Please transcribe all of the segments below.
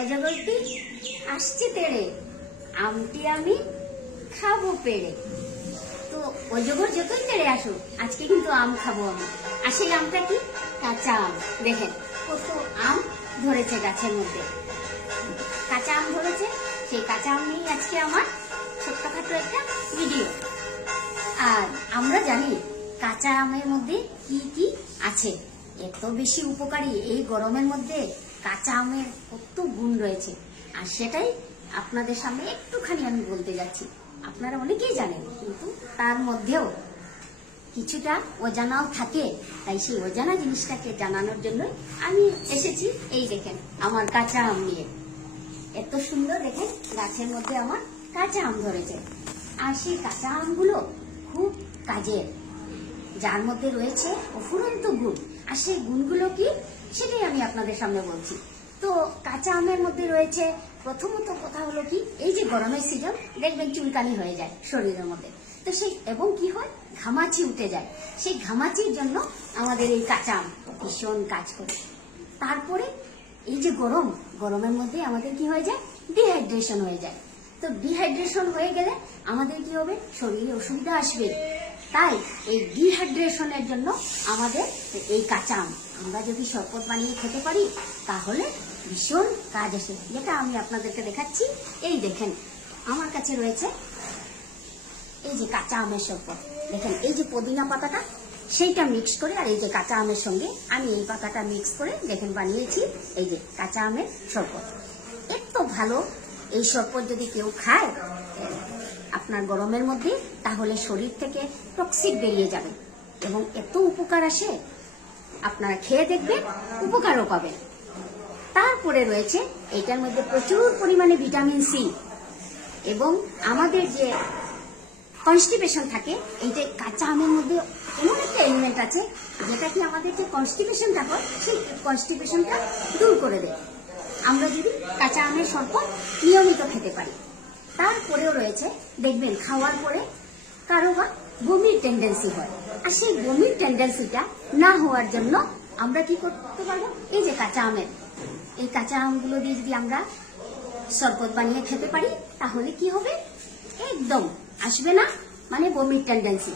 অজগরটি আসছে তেড়ে, আমটি আমি খাবো পেড়ে। তো অজগর যতই তেড়ে আসুক, আজকে কিন্তু আম খাবো আমি। আর সেই আমটা কি? কাঁচা আম। দেখেন কত আম ধরেছে গাছের মধ্যে, কাঁচা আম ধরেছে। সেই কাঁচা আম নিয়ে আজকে আমার ছোট্টখাটো একটা ভিডিও। আর আমরা জানি কাঁচা আমের মধ্যে কি কি আছে, এত বেশি উপকারী। এই গরমের মধ্যে কাঁচা আমের কত গুণ রয়েছে, আর সেটাই আপনাদের সামনে একটুখানি আমি বলতে যাচ্ছি। আপনারা অনেকেই জানেন, কিন্তু তার মধ্যেও কিছুটা অজানাও থাকে। তাই সেই অজানা জিনিসটাকে জানানোর জন্য আমি এসেছি। এই দেখেন আমার কাঁচা আম নিয়ে, এত সুন্দর। দেখেন গাছের মধ্যে আমার কাঁচা আম ধরেছে, আর সেই কাঁচা আমগুলো খুব কাজের, যার মধ্যে রয়েছে অফুরন্ত গুণ। আর সেই গুণগুলো কি, সেটাই আমি আপনাদের সামনে বলছি। তো কাঁচা আমের মধ্যে রয়েছে প্রথমত কথা হলো কি, এই যে গরমের সিজন, দেখবেন চুলকানি হয়ে যায় শরীরের মধ্যে। তো সেই এবং কি হয়, ঘামাচি উঠে যায়। সেই ঘামাচির জন্য আমাদের এই কাঁচা আম ভীষণ কাজ করে। তারপরে এই যে গরমের মধ্যে আমাদের কি হয়ে যায়, ডিহাইড্রেশন হয়ে যায়। তো ডিহাইড্রেশন হয়ে গেলে আমাদের কি হবে, শরীরে অসুবিধা আসবে। তাই এই ডিহাইড্রেশনের জন্য আমাদের এই কাঁচা আম আমরা যদি শরবত বানিয়ে খেতে পারি, তাহলে ভীষণ কাজ আসে। যেটা আমি আপনাদেরকে দেখাচ্ছি। এই দেখেন আমার কাছে রয়েছে এই যে কাঁচা আমের শরবত। দেখেন এই যে পুদিনা পাতাটা, সেইটা মিক্স করে, আর এই যে কাঁচা আমের সঙ্গে আমি এই পাতাটা মিক্স করে দেখেন বানিয়েছি এই যে কাঁচা আমের শরবত। এত ভালো এই শরবত যদি কেউ খায় আপনার গরমের মধ্যে, তাহলে শরীর থেকে টক্সিক বেরিয়ে যাবে এবং এত উপকার আসে, আপনারা খেয়ে দেখবেন, উপকারও পাবেন। তারপরে রয়েছে এটার মধ্যে প্রচুর পরিমাণে ভিটামিন সি, এবং আমাদের যে কনস্টিপেশন থাকে, এই যে কাঁচা আমের মধ্যে এমন একটা এলিমেন্ট আছে যেটা কি আমাদের যে কনস্টিপেশনটা হয়, সেই কনস্টিপেশনটা দূর করে দেয় আমরা যদি কাঁচা আমের শরবত নিয়মিত খেতে পারি। তারপরেও রয়েছে, দেখবেন খাওয়ার পরে কারো বা বমির টেন্ডেন্সি হয়, আর সেই বমির টেন্ডেন্সিটা না হওয়ার জন্য আমরা কি করতে পারবো, এই যে কাঁচা আমের এই কাঁচা আমগুলো দিয়ে যদি আমরা শরবত বানিয়ে খেতে পারি, তাহলে কি হবে, একদম আসবে না, মানে বমির টেন্ডেন্সি,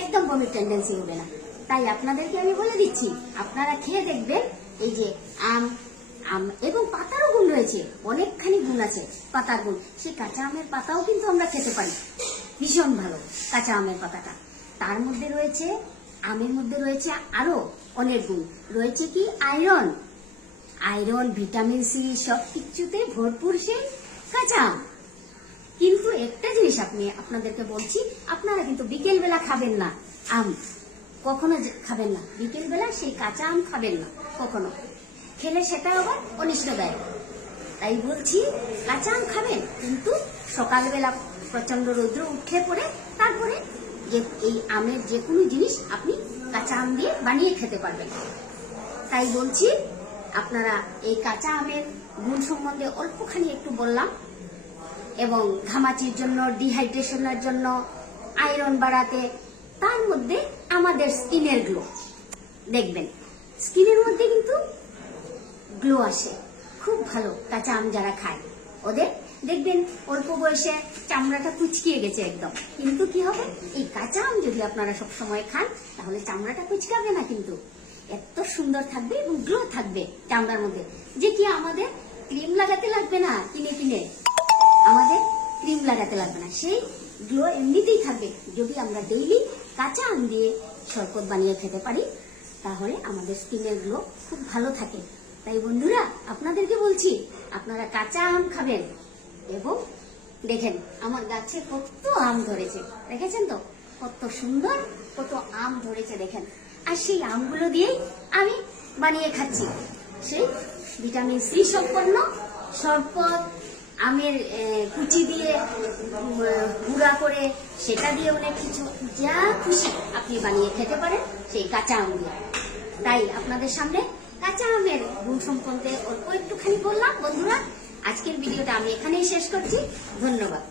একদম বমির টেন্ডেন্সি হবে না। তাই আপনাদেরকে আমি বলে দিচ্ছি, আপনারা খেয়ে দেখবেন। এই যে আম আম এবং পাতারও গুণ রয়েছে, অনেকখানি গুণ আছে পাতার গুণ। সেই কাঁচা আমের পাতাও কিন্তু আমরা খেতে পারি, ভীষণ ভালো কাঁচা আমের পাতাটা। তার মধ্যে রয়েছে, আমের মধ্যে রয়েছে আরো অনেক গুণ রয়েছে। কি, আয়রন, ভিটামিন সি, সব কিছুতে ভরপুর সেই কাঁচা আম। কিন্তু একটা জিনিস আপনাদেরকে বলছি, আপনারা কিন্তু বিকেল বেলা খাবেন না আম, কখনো খাবেন না বিকেল বেলা সেই কাঁচা আম খাবেন না কখনো, খেলে সেটা আবার অনিষ্টদায়ক। তাই বলছি কাঁচা আম খাবেন, কিন্তু সকালবেলা প্রচন্ড রৌদ্র উঠে পড়ে, তারপরে যে এই আমের যে কোনো জিনিস আপনি কাঁচা আম দিয়ে বানিয়ে খেতে পারবেন। তাই বলছি আপনারা এই কাঁচা আমের গুণ সম্বন্ধে অল্পখানি একটু বললাম, এবং ঘামাচির জন্য, ডিহাইড্রেশনের জন্য, আয়রন বাড়াতে, তার মধ্যে আমাদের স্কিনের গ্লো, দেখবেন স্কিনের মধ্যে কিন্তু গ্লো আসে খুব ভালো। কাঁচা আম যারা খায়, ওদের দেখবেন অল্প বয়সে চামড়াটা কুচকিয়ে গেছে একদম, কিন্তু কি হবে, এই কাঁচা আম যদি আপনারা সব সময় খান, তাহলে চামড়াটা কুচকাবে না, কিন্তু এত সুন্দর থাকবে এবং গ্লো থাকবে চামড়ার মধ্যে, যে কি আমাদের ক্রিম লাগাতে লাগবে না, কিনে আমাদের ক্রিম লাগাতে লাগবে না, সেই গ্লো এমনিতেই থাকবে। যদি আমরা ডেইলি কাঁচা আম দিয়ে শরবত বানিয়ে খেতে পারি, তাহলে আমাদের স্কিনের গ্লো খুব ভালো থাকে। তাই বন্ধুরা, আপনাদেরকে বলছি আপনারা কাঁচা আম খাবেন। এবং দেখেন আমার গাছে কত আম ধরেছে, দেখেছেন তো কত সুন্দর, কত আম ধরেছে দেখেন। আর সেই আমগুলো দিয়েই আমি বানিয়ে খাচ্ছি সেই ভিটামিন সি সম্পন্ন শরবত। আমের কুচি দিয়ে গুঁড়া করে, সেটা দিয়ে অনেক কিছু, যা খুশি আপনি বানিয়ে খেতে পারেন সেই কাঁচা আম দিয়ে। তাই আপনাদের সামনে কাঁচা আমের গুণ সম্পর্কে অল্প একটুখানি বললাম। বন্ধুরা, আজকের ভিডিওটা আমি এখানেই শেষ করছি। ধন্যবাদ।